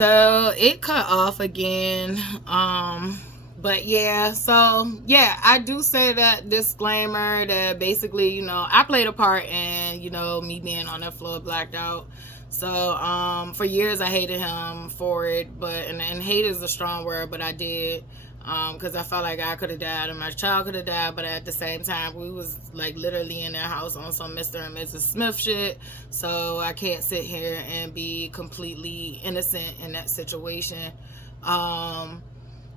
So it cut off again. But yeah, so yeah, I do say that disclaimer that basically, I played a part in, me being on that floor blacked out. So for years I hated him for it, but and hate is a strong word, but I did. Because I felt like I could have died and my child could have died, but at the same time, we was like literally in that house on some Mr. and Mrs. Smith shit. So I can't sit here and be completely innocent in that situation. Um,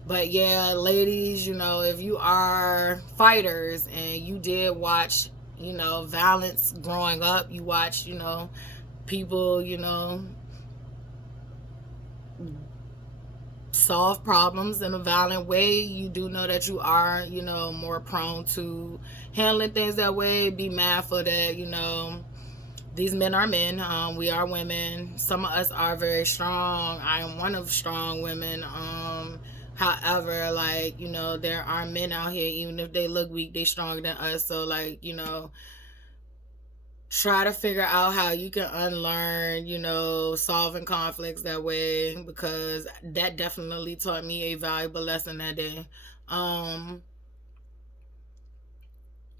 but yeah, ladies, if you are fighters and you did watch, violence growing up, you watch, people, solve problems in a violent way, you do know that you are, more prone to handling things that way. Be mindful that, these men are men. We are women. Some of us are very strong. I am one of strong women. However, like, there are men out here, even if they look weak, they stronger than us. So, like, try to figure out how you can unlearn, solving conflicts that way, because that definitely taught me a valuable lesson that day. Um,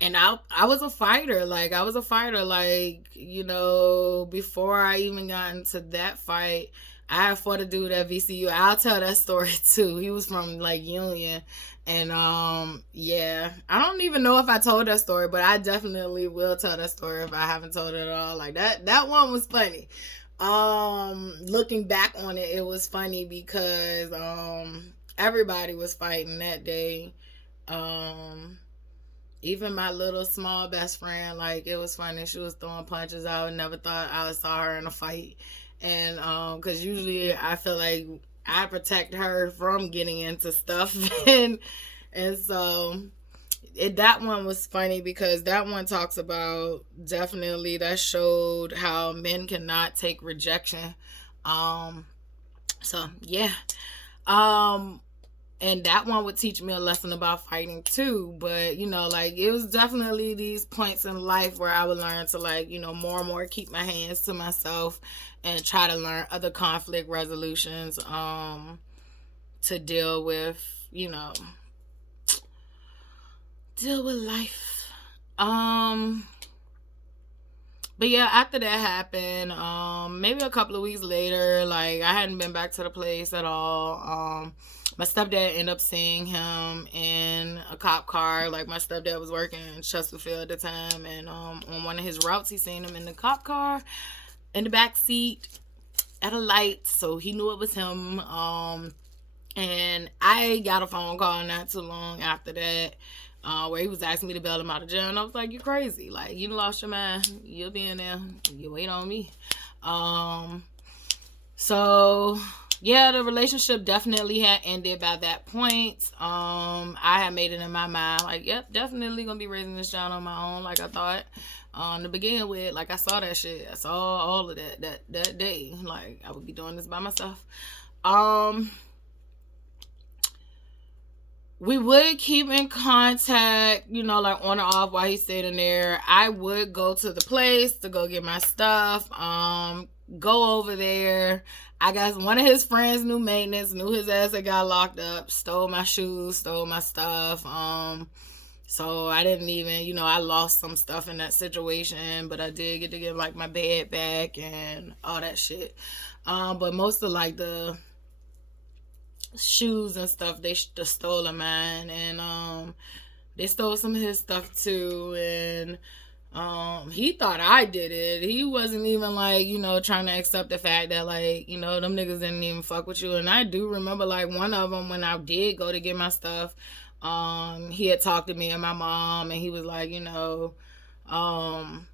and I was a fighter. Like, I was a fighter. Like, before I even got into that fight, I fought a dude at VCU. I'll tell that story too. He was from like Union. And yeah, I don't even know if I told that story, but I definitely will tell that story if I haven't told it at all. Like that one was funny. Looking back on it, it was funny because everybody was fighting that day. Um Even my little small best friend, like, it was funny. She was throwing punches. I would never thought I would saw her in a fight. And because usually I feel like I protect her from getting into stuff. And so that one was funny because that one talks about, definitely, that showed how men cannot take rejection. Um so yeah. Um and that one would teach me a lesson about fighting too. But like, it was definitely these points in life where I would learn to, like, more and more keep my hands to myself and try to learn other conflict resolutions, to deal with, deal with life. But yeah, after that happened, maybe a couple of weeks later, like, I hadn't been back to the place at all. My stepdad ended up seeing him in a cop car. Like, my stepdad was working in Chesterfield at the time, and on one of his routes, he seen him in the cop car in the back seat at a light, so he knew it was him. And I got a phone call not too long after that, where he was asking me to bail him out of jail, and I was like, "You crazy? Like, you lost your mind. You'll be in there. You wait on me." Um, so yeah, the relationship definitely had ended by that point. I had made it in my mind, like, yep, definitely gonna be raising this child on my own, like I thought. To begin with, like, I saw that shit. I saw all of that day. Like, I would be doing this by myself. Um, we would keep in contact, like, on and off while he stayed in there. I would go to the place to go get my stuff. Go over there. I guess one of his friends knew maintenance, knew his ass had got locked up, stole my shoes, stole my stuff. So I didn't even, I lost some stuff in that situation, but I did get to get, like, my bed back and all that shit. But most of, like, the shoes and stuff, they stole of mine, and they stole some of his stuff too. And he thought I did it. He wasn't even, like, trying to accept the fact that, like, them niggas didn't even fuck with you. And I do remember, like, one of them, when I did go to get my stuff, he had talked to me and my mom, and he was like, um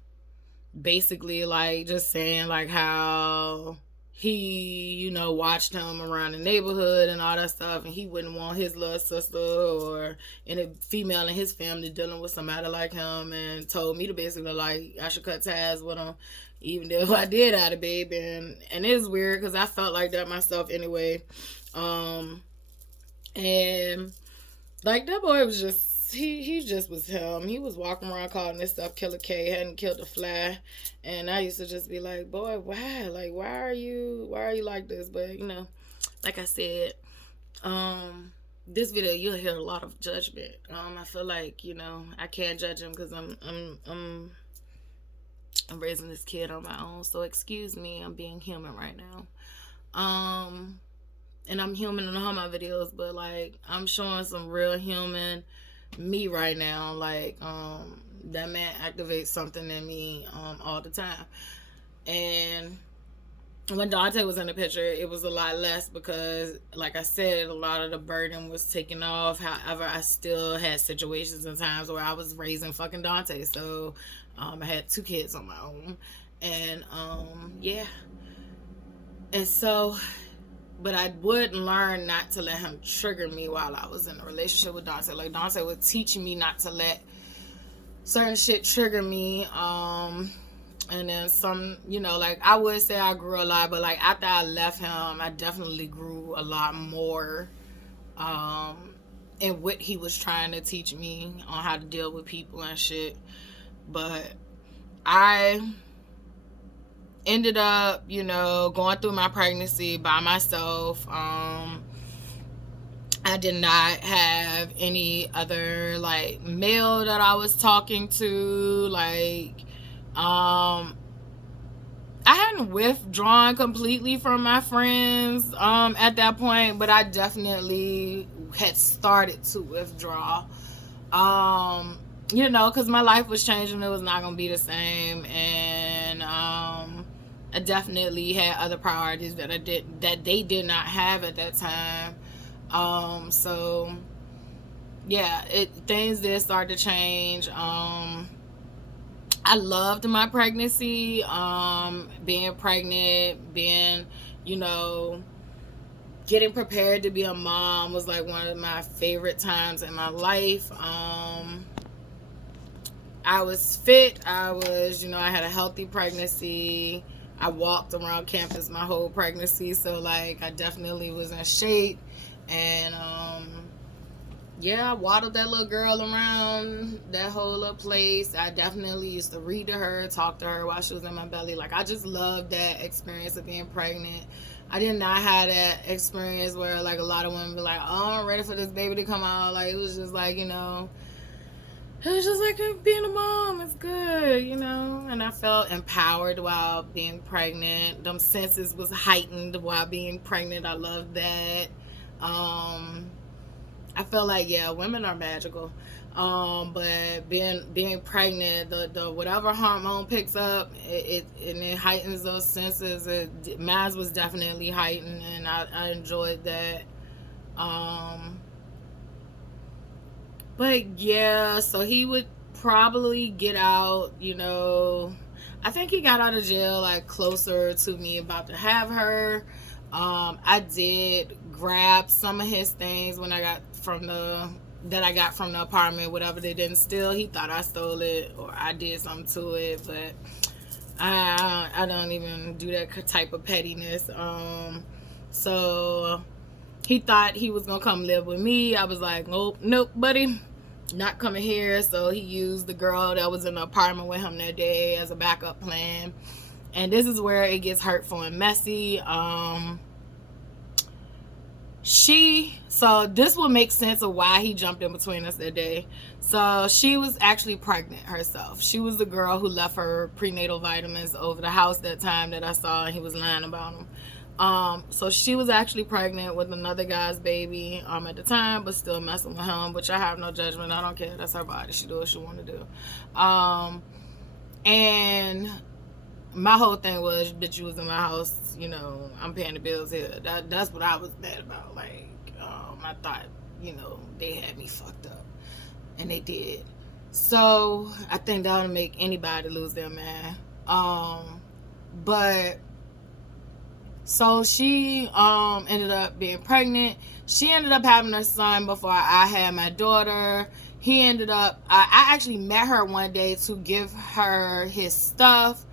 basically, like, just saying, like, how he, watched him around the neighborhood and all that stuff, and he wouldn't want his little sister or any female in his family dealing with somebody like him, and told me to basically, like, I should cut ties with him, even though I did have a baby. And it's weird because I felt like that myself anyway. And, like, that boy was just, he just was him. He was walking around calling this stuff Killer K, hadn't killed a fly. And I used to just be like, boy, why? Like, why are you like this? But, like I said, this video you'll hear a lot of judgment. I feel like, I can't judge him because I'm raising this kid on my own. So excuse me, I'm being human right now. And I'm human in all my videos, but like I'm showing some real human me right now. Like that man activates something in me all the time. And when Dante was in the picture, it was a lot less because, like I said, a lot of the burden was taken off. However, I still had situations and times where I was raising fucking Dante. So I had 2 kids on my own. And yeah. And so, but I would learn not to let him trigger me while I was in a relationship with Dante. Like Dante would teach me not to let certain shit trigger me. And then some, like I would say I grew a lot, but like after I left him, I definitely grew a lot more in what he was trying to teach me on how to deal with people and shit. But I ended up, going through my pregnancy by myself. I did not have any other like male that I was talking to. Like, I hadn't withdrawn completely from my friends at that point, but I definitely had started to withdraw. Because my life was changing. It was not going to be the same. And I definitely had other priorities that they did not have at that time. So yeah, things did start to change. I loved my pregnancy, being pregnant, being, getting prepared to be a mom was like one of my favorite times in my life. I was fit. I had a healthy pregnancy. I walked around campus my whole pregnancy. So like I definitely was in shape. And, I waddled that little girl around that whole little place. I definitely used to read to her, talk to her while she was in my belly. Like, I just loved that experience of being pregnant. I did not have that experience where, like, a lot of women be like, oh, I'm ready for this baby to come out. Like, it was just like, it was just like being a mom. It's good, And I felt empowered while being pregnant. Them senses was heightened while being pregnant. I loved that. I feel like, women are magical. But being pregnant, the whatever hormone picks up, it heightens those senses. Mine was definitely heightened, and I enjoyed that. But yeah, so he would probably get out, I think he got out of jail like closer to me about to have her. I did grab some of his things when I got from the apartment, whatever they didn't steal. He thought I stole it or I did something to it, but I don't even do that type of pettiness. So he thought he was gonna come live with me. I was like, nope, buddy, not coming here. So he used the girl that was in the apartment with him that day as a backup plan. And this is where it gets hurtful and messy. So this will make sense of why he jumped in between us that day. So she was actually pregnant herself. She was the girl who left her prenatal vitamins over the house that time that I saw, and he was lying about them. So she was actually pregnant with another guy's baby at the time, but still messing with him, which I have no judgment. I don't care. That's her body. She do what she want to do. And my whole thing was, bitch, you was in my house, I'm paying the bills here. That's what I was mad about. Like, I thought, they had me fucked up. And they did. So, I think that would make anybody lose their man. But, so she ended up being pregnant. She ended up having her son before I had my daughter. He ended up, I actually met her one day to give her his stuff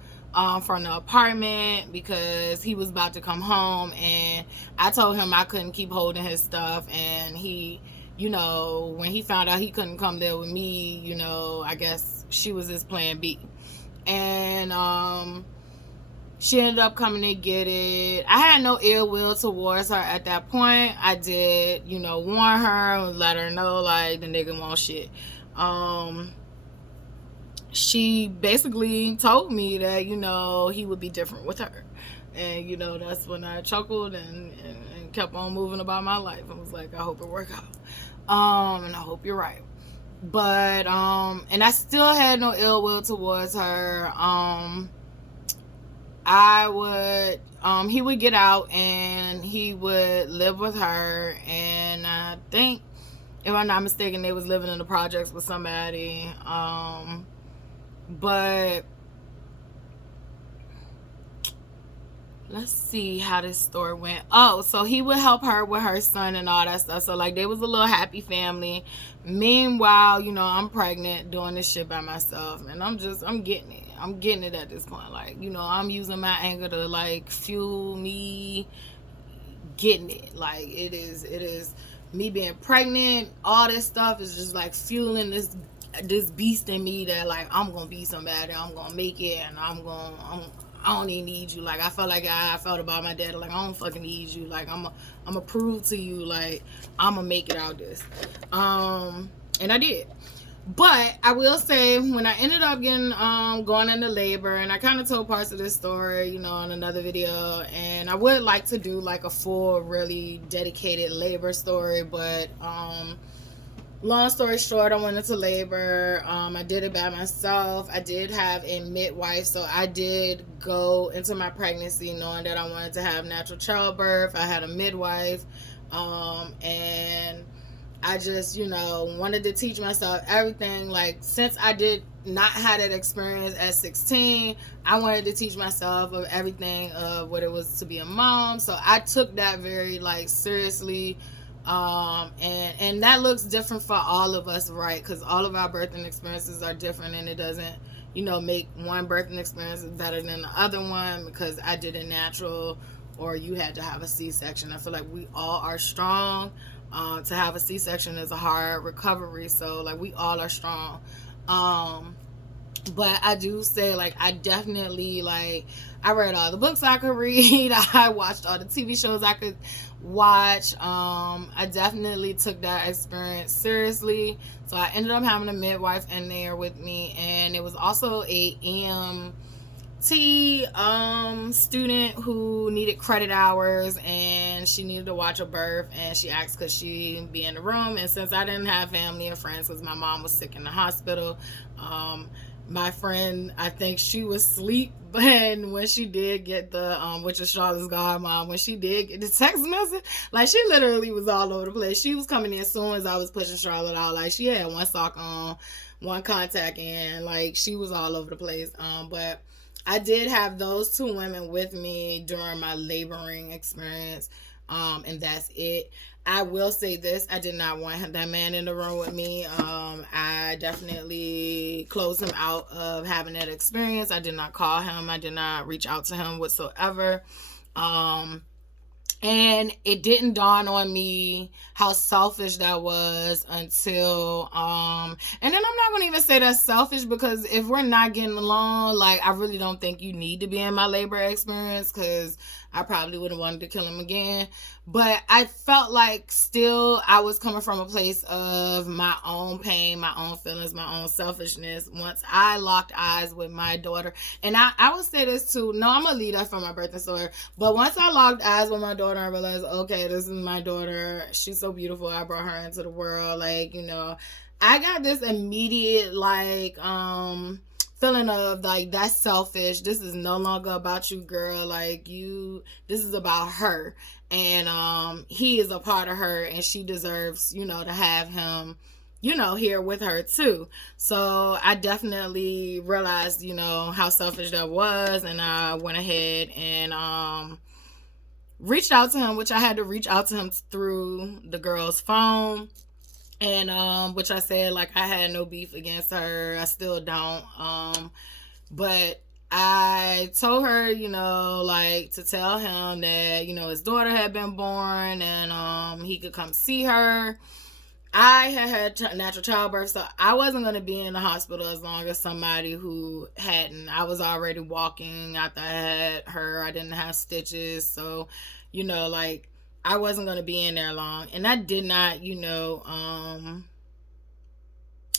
from the apartment because he was about to come home, and I told him I couldn't keep holding his stuff, and he, when he found out he couldn't come there with me, I guess she was his plan B. And She ended up coming to get it. I had no ill will towards her at that point. I did, warn her and let her know, like, the nigga won't shit. She basically told me that, he would be different with her. And, that's when I chuckled and kept on moving about my life. I was like, I hope it work out. And I hope you're right. But, and I still had no ill will towards her. He would get out and he would live with her, and I think, if I'm not mistaken, they was living in the projects with somebody. But let's see how this story went. Oh, so he would help her with her son and all that stuff. So, like, they was a little happy family. Meanwhile, I'm pregnant, doing this shit by myself, and I'm getting it. I'm getting it at this point. Like, I'm using my anger to, like, fuel me getting it. Like, it is me being pregnant. All this stuff is just, like, fueling this beast in me that, like, I'm gonna be somebody. I'm gonna make it, and I don't even need you. Like, I felt like I felt about my dad. Like, I don't fucking need you. Like, I'm a prove to you, like, I'm gonna make it out this. And I did. But I will say, when I ended up getting going into labor, and I kind of told parts of this story, in another video, and I would like to do like a full, really dedicated labor story, but long story short, I went into labor. I did it by myself. I did have a midwife, so I did go into my pregnancy knowing that I wanted to have natural childbirth. I had a midwife, and I just, wanted to teach myself everything. Like, since I did not have that experience at 16, I wanted to teach myself of everything of what it was to be a mom. So I took that very, like, seriously. And that looks different for all of us, right? Because all of our birthing experiences are different, and it doesn't, make one birthing experience better than the other one because I did it natural or you had to have a C-section. I feel like we all are strong. To have a C-section is a hard recovery, so, like, we all are strong. But I do say, like, I definitely, like, I read all the books I could read. I watched all the TV shows I could watch. I definitely took that experience seriously. So I ended up having a midwife in there with me, and it was also a EMT student who needed credit hours, and she needed to watch a birth, and she asked could she be in the room. And since I didn't have family and friends because my mom was sick in the hospital, my friend, I think she was asleep, but when she did get the, which is Charlotte's godmom, when she did get the text message, like, she literally was all over the place. She was coming in as soon as I was pushing Charlotte out. Like, she had one sock on, one contact in, like, she was all over the place. But I did have those two women with me during my laboring experience, and that's it. I will say this, I did not want that man in the room with me. I definitely closed him out of having that experience. I did not call him. I did not reach out to him whatsoever. And it didn't dawn on me how selfish that was until, and then I'm not going to even say that's selfish, because if we're not getting along, like, I really don't think you need to be in my labor experience, because I probably would have wanted to kill him again. But I felt like still I was coming from a place of my own pain, my own feelings, my own selfishness. Once I locked eyes with my daughter, and I would say this too, no, I'm going to leave that for my birthday story. But once I locked eyes with my daughter, I realized, okay, this is my daughter. She's so beautiful. I brought her into the world. Like, I got this immediate, like, feeling of, like, that's selfish. This is no longer about you, girl. Like, this is about her. And he is a part of her, and she deserves, to have him, here with her too. So I definitely realized, how selfish that was, and I went ahead and reached out to him, which I had to reach out to him through the girl's phone. And which I said, like, I had no beef against her. I still don't. But I told her, like, to tell him that, his daughter had been born, and he could come see her. I had natural childbirth, so I wasn't going to be in the hospital as long as somebody who hadn't. I was already walking after I had her. I didn't have stitches, so like I wasn't going to be in there long, and I did not,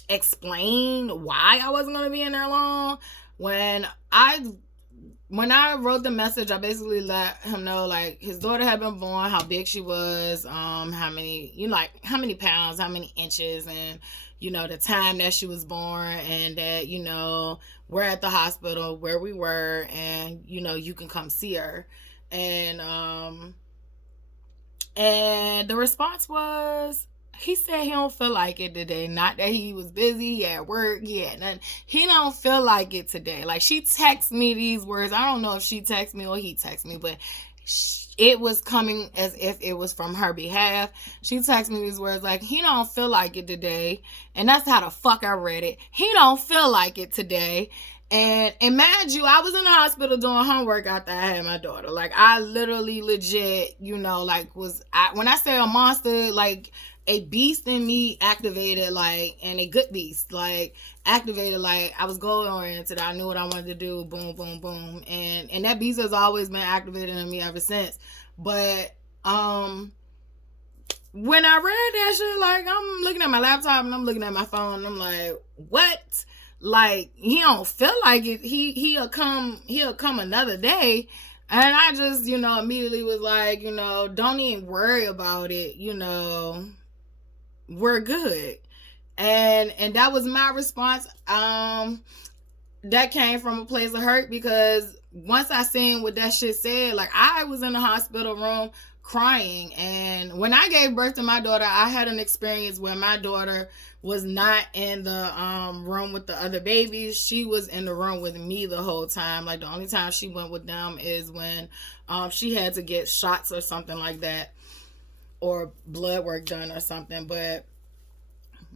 explain why I wasn't going to be in there long. When I wrote the message, I basically let him know, like, his daughter had been born, how big she was, how many pounds, how many inches, and the time that she was born, and that we're at the hospital where we were, and you can come see her. And the response was, he said he don't feel like it today. Not that he was busy, he had work, he had nothing. He don't feel like it today. Like, she texted me these words. I don't know if she texted me or he texted me, but it was coming as if it was from her behalf. She texted me these words like, he don't feel like it today. And that's how the fuck I read it. He don't feel like it today. And mind you, I was in the hospital doing homework after I had my daughter. Like, I literally legit, when I say a monster, like, a beast in me activated, like, and a good beast, like, activated, like, I was goal oriented. I knew what I wanted to do. Boom, boom, boom. And that beast has always been activated in me ever since. But, when I read that shit, like, I'm looking at my laptop and I'm looking at my phone and I'm like, what? Like, he don't feel like it. He'll come another day. And I just, immediately was like, don't even worry about it. We're good. And that was my response. That came from a place of hurt, because once I seen what that shit said, like, I was in the hospital room crying. And when I gave birth to my daughter, I had an experience where my daughter was not in the room with the other babies. She was in the room with me the whole time. Like, the only time she went with them is when she had to get shots or something like that, or blood work done or something. But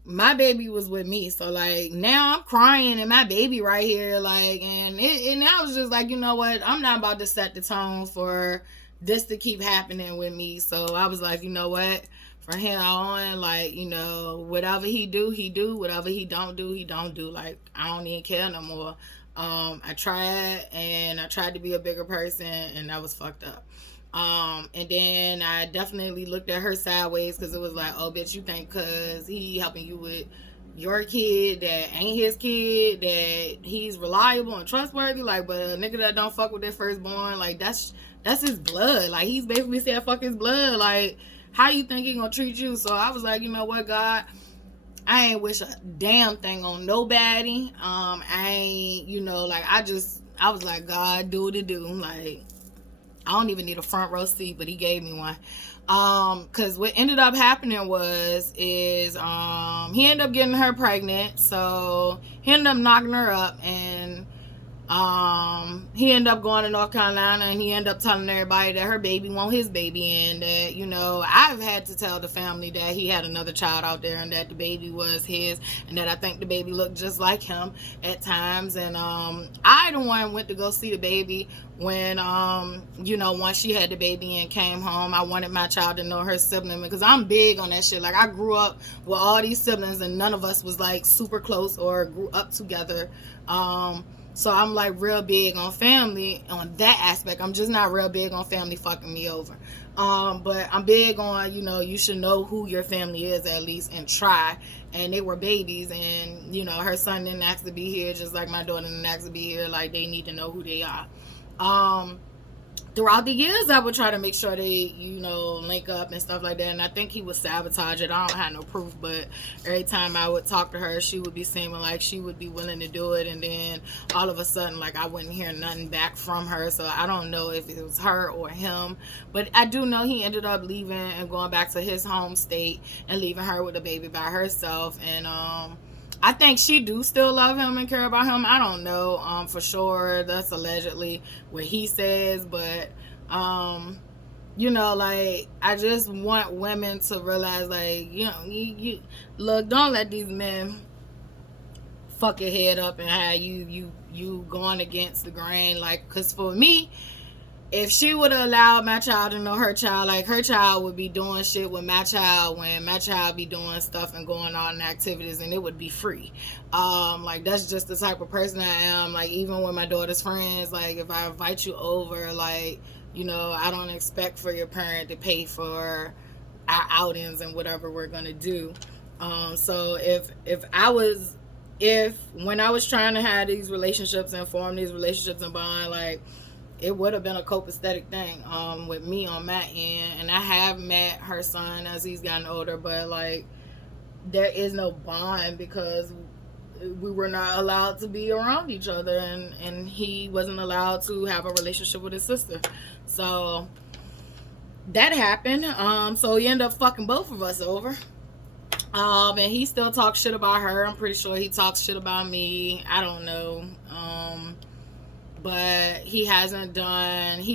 my baby was with me. So, like, now I'm crying and my baby right here, like, and I was just like, you know what, I'm not about to set the tone for this to keep happening with me. So I was like, you know what, from here on, like, whatever he do, he do. Whatever he don't do, he don't do. Like, I don't even care no more. I tried to be a bigger person, and that was fucked up. And then I definitely looked at her sideways, because it was like, oh, bitch, you think because he helping you with your kid that ain't his kid, that he's reliable and trustworthy? Like, but a nigga that don't fuck with their firstborn, like, that's his blood. Like, he's basically said fuck his blood. Like, how you think he gonna treat you? So I was like, you know what, God, I ain't wish a damn thing on nobody. I ain't, like, I was like, God, do what it do. Like, I don't even need a front row seat, but he gave me one. Cause what ended up happening is he ended up getting her pregnant. So he ended up knocking her up, and he ended up going to North Carolina, and he ended up telling everybody that her baby won't his baby, and that, I've had to tell the family that he had another child out there, and that the baby was his, and that I think the baby looked just like him at times. And I the one went to go see the baby when once she had the baby and came home. I wanted my child to know her sibling, because I'm big on that shit. Like, I grew up with all these siblings, and none of us was like super close or grew up together. So I'm like real big on family on that aspect. I'm just not real big on family fucking me over. But I'm big on, you should know who your family is at least, and try. And they were babies, and, her son didn't ask to be here, just like my daughter didn't ask to be here. Like, they need to know who they are. Throughout the years, I would try to make sure they, link up and stuff like that. And I think he would sabotage it. I don't have no proof, but every time I would talk to her, she would be seeming like she would be willing to do it. And then all of a sudden, like, I wouldn't hear nothing back from her. So I don't know if it was her or him. But I do know he ended up leaving and going back to his home state and leaving her with a baby by herself. And I think she do still love him and care about him. I don't know for sure. That's allegedly what he says. But, like, I just want women to realize, like, you look, don't let these men fuck your head up and have you going against the grain. Like, because for me, if she would have allowed my child to know her child, like her child would be doing shit with my child when my child be doing stuff and going on in activities, and it would be free. Like that's just the type of person I am. Like even with my daughter's friends, like if I invite you over, like, you know, I don't expect for your parent to pay for our outings and whatever we're gonna do. So if when I was trying to have these relationships and form these relationships and bond, like it would have been a copacetic thing with me on my end. And I have met her son as he's gotten older, but like there is no bond because we were not allowed to be around each other, and he wasn't allowed to have a relationship with his sister. So that happened. So he ended up fucking both of us over. And he still talks shit about her. I'm pretty sure he talks shit about me. I don't know. But he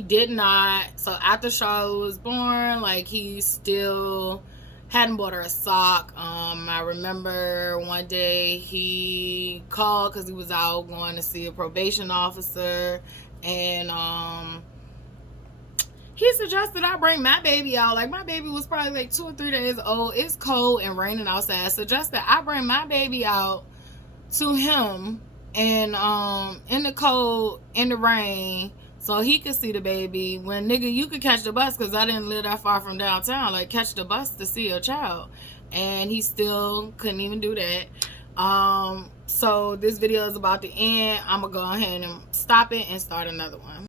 did not. So after Charlotte was born, like he still hadn't bought her a sock. I remember one day he called because he was out going to see a probation officer, and he suggested I bring my baby out. Like my baby was probably like 2 or 3 days old. It's cold and raining outside. Suggested I bring my baby out to him and in the cold, in the rain, so he could see the baby. When nigga, you could catch the bus, because I didn't live that far from downtown. Like catch the bus to see a child, and he still couldn't even do that. So this video is about to end. I'm gonna go ahead and stop it and start another one.